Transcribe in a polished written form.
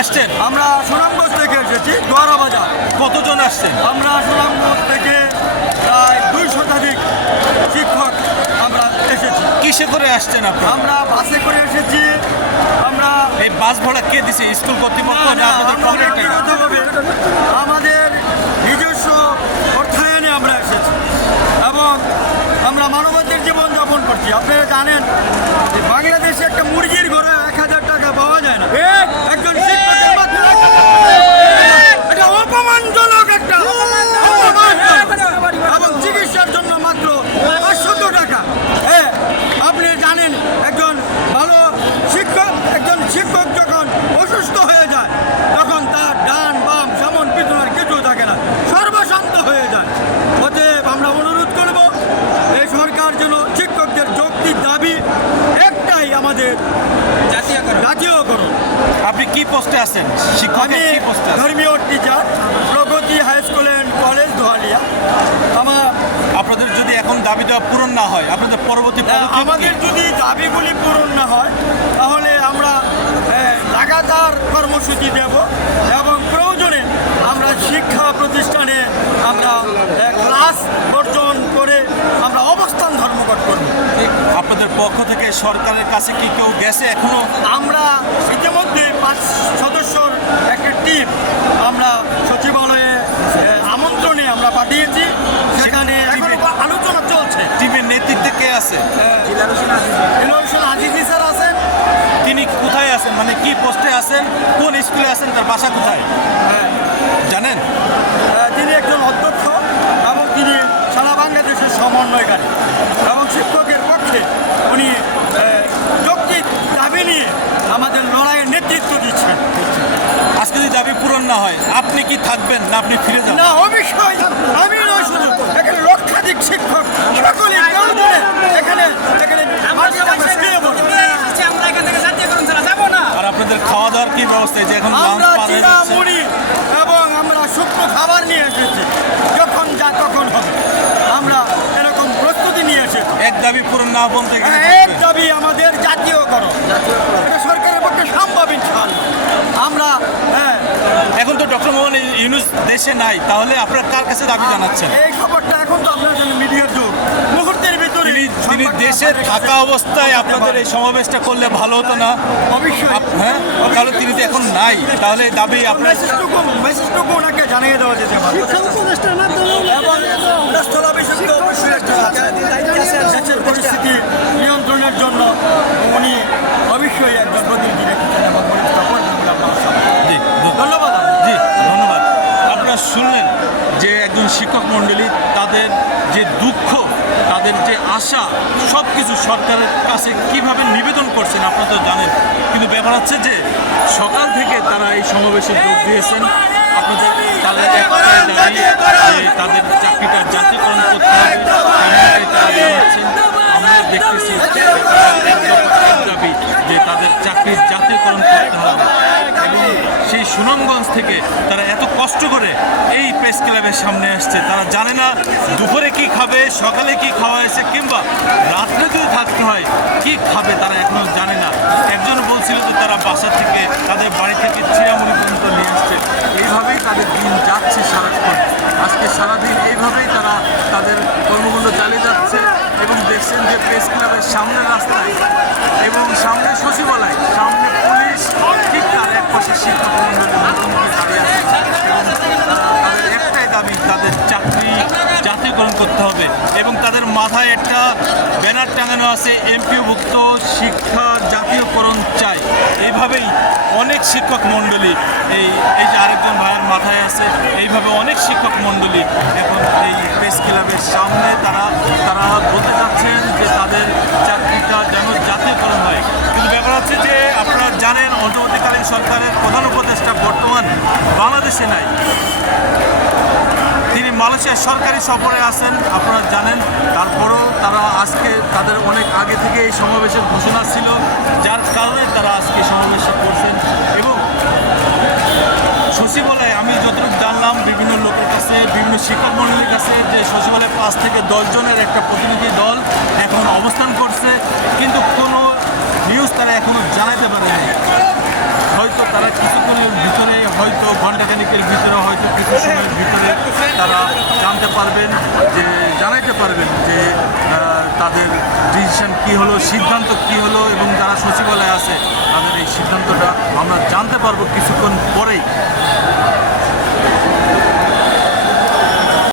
আসছেন? আমরা সুনামগঞ্জ থেকে এসেছি, দোয়ারা বাজার। কতজন আসছেন? আমরা সুনামগঞ্জ থেকে প্রায় 200 শতাধিক শিক্ষক আমরা এসেছি। কিসে করে আসছেন আপনারা? আমরা বাসে করে এসেছি। আমরা এই বাস ভাড়া কে দিছে? স্কুল কর্তৃপক্ষ না আপনাদের পকেট থেকে? আমাদের নিজস্ব অর্থায়নে আমরা এসেছি এবং আমরা মানবতার জীবন যাপন করছি। আপনারা জানেন যে বাংলাদেশে একটা মুরগির ঘরে 1000 টাকা পাওয়া যায় না। একজন শিক্ষকের মাত্র এটা অপমানজনক একটা এবং চিকিৎসার জন্য মাত্র 500 টাকা। হ্যাঁ, আপনি জানেন একজন ভালো শিক্ষক যখন অসুস্থ হয়ে যায় তখন তার ডান বাম সামন পিছনের কিছু থাকে না, সর্বশান্ত হয়ে যায়। অতএব আমরা অনুরোধ করব এই সরকার যেন শিক্ষকদের যৌক্তিক দাবি একটাই, আমাদের জাতীয়করণ। আপনি কি পোস্টে আছেন? শিক্ষক আমি কি পোস্টে আছেন? ধর্মীয় teacher, Pragati high school and college, দোহালিয়া। আপনাদের যদি এখন দাবি দেওয়া পূরণ না হয়, আপনাদের পরবর্তী পদক্ষেপ আমাদের যদি দাবিগুলি পূরণ না হয় তাহলে আমরা লাগাতার কর্মসূচি দেব এবং প্রয়োজনে আমরা শিক্ষা প্রতিষ্ঠানে আমরা ক্লাস বর্জন করে আমরা অবস্থান ধর্মঘট করব। আপনাদের পক্ষ থেকে সরকারের কাছে কি কেউ গেছে এখনো? আমরা ইতিমধ্যে 5 সদস্যর একটা টিম আমরা সচিবালয়ে আমন্ত্রণে আমরা পাঠিয়েছি। সেখানে এখনো আলোচনা চলছে। টিমের নেতৃত্বে কে আছে? আজিজি স্যার আছেন। তিনি কোথায় আছেন, মানে কি পোস্টে আছেন, কোন স্কুলে আছেন, তার বাসা কোথায় জানেন? তিনি একজন অধ্যক্ষ এবং তিনি সারা বাংলাদেশের সমন্বয়কারী এবং শিক্ষকের পক্ষে উনি যৌক্তিক দাবি নিয়ে আমাদের লড়াইয়ের নেতৃত্ব দিচ্ছেন। আজকে যদি দাবি পূরণ না হয় আপনি কি থাকবেন না আপনি ফিরে যাবেন? না, অবশ্যই আমি নয়, শুধু এখানে লক্ষাধিক শিক্ষক সকলেই এখানে আর আপনাদের খাওয়া দাওয়ার কি ব্যবস্থা? যে এখন আমরা চিরা মুড়ি এবং আমরা শুকনো খাবার নিয়ে এসেছি, যখন যা তখন হবে আমরা এরকম প্রস্তুতি নিয়ে এসেছি। এক দাবি পূরণ না বলতে এক দাবি আমাদের জাতীয়করণ, এটা সরকারের পক্ষে সম্ভব ইনশাআল্লাহ। আমরা এখন তো ডক্টর মোহাম্মদ ইউনূস দেশে নাই, তাহলে আপনারা কার কাছে দাবি জানাচ্ছেন? এই খবরটা এখন তো আপনার জন্য মিডিয়ার যুগ, মুহূর্তের ভিতরে তিনি দেশে থাকা অবস্থায় আপনাদের এই সমাবেশটা করলে ভালো হতো না? অবশ্যই। হ্যাঁ, তাহলে তিনি তো এখন নাই, তাহলে দাবি আপনার মেসেজটুকু ওনাকে জানিয়ে দেওয়া যেতে পারে এবং স্থলাভিষিক্ত অবশ্যই দেশের পরিস্থিতি নিয়ন্ত্রণের জন্য উনি অবশ্যই একজন প্রতিনিধি রেখেছেন এবং ধন্যবাদ। জি ধন্যবাদ। আপনারা শুনলেন যে একজন শিক্ষক মণ্ডলী তাদের যে দুঃখ, তাদের যে আশা, সব কিছু সরকারের কাছে কিভাবে নিবেদন করছেন আপনারা তো জানেন। কিন্তু ব্যাপার হচ্ছে যে সকাল থেকে তারা এই সমাবেশে যোগ দিয়েছেন। আপনাদের দাঁড়িয়ে যে তাদের চাকরিটা জাতীয়করণ করতে হবে এমনটাই তারা জানাচ্ছেন। আমরা দেখতেছি দাবি যে তাদের চাকরির জাতীয়করণ করতে হবে এবং সেই সুনামগঞ্জ থেকে তারা এত কষ্ট করে এই প্রেস ক্লাবের সামনে আসছে। তারা জানে না দুপুরে কি খাবে, সকালে কি খাওয়া হয়েছে, কিংবা রাত্রে যদি থাকতে হয় কি খাবে তারা এখনো জানে না। একজন বলছিল যে তারা বাসা থেকে তাদের বাড়ি থেকে চিরামুড়ি পর্যন্ত নিয়ে আসছে। এইভাবেই তাদের দিন যাচ্ছে সারাক্ষণ। আজকে সারাদিন এইভাবেই তারা তাদের কর্মকাণ্ড চালিয়ে যাচ্ছে এবং দেখছেন যে প্রেস ক্লাবের সামনের রাস্তায় এবং সামনে সচিবালয়, সামনে পুলিশ, ঠিক তার এক পাশে শিক্ষক মন্ডলের মুখোমুখি দাঁড়িয়ে আছে এবং তাদের একটাই দাবি, তাদের চাকরি জাতীয়করণ করতে হবে এবং তাদের মাথায় একটা ব্যানার টাঙানো আছে এমপিওভুক্ত শিক্ষা জাতীয়করণ চাই। এইভাবেই অনেক শিক্ষক মণ্ডলী এই যে আরেকজন ভাইয়ের মাথায় আছে, এইভাবে অনেক শিক্ষক মণ্ডলী এখন এই প্রেস ক্লাবের সামনে তারা বলতে চাচ্ছেন যে তাদের চাকরিটা যেন জাতীয়করণ হয়। কিন্তু ব্যাপার হচ্ছে যে আপনারা জানেন অন্তর্বর্তীকালীন সরকারের প্রধান উপদেষ্টা বর্তমান বাংলাদেশে নাই, তিনি মালয়েশিয়ার সরকারি সফরে আছেন আপনারা জানেন। তারপরও তারা আজকে তাদের অনেক আগে থেকে এই সমাবেশের ঘোষণা ছিল, যার কারণে তারা আজকে সমাবেশটা করছেন। এবং সচিবালয়ে আমি যতটুকু জানলাম বিভিন্ন লোকের কাছে, বিভিন্ন শিক্ষক মণ্ডলীর কাছে, যে সচিবালয়ে 5 থেকে 10 জনের একটা প্রতিনিধি দল এখন অবস্থান করছে, কিন্তু কোনো নিউজ তারা এখনও জানাতে পারেনি। হয়তো তারা কিছুক্ষণের ভিতরে, হয়তো ঘণ্টাখানিকের ভিতরে, হয়তো কিছু সময়ের ভিতরে তারা জানতে পারবেন, যে জানাইতে পারবেন যে তাদের ডিসিশন কী হলো, সিদ্ধান্ত কী হলো, এবং যারা সচিবালয়ে আছে তাদের এই সিদ্ধান্তটা আমরা জানতে পারবো কিছুক্ষণ পরেই।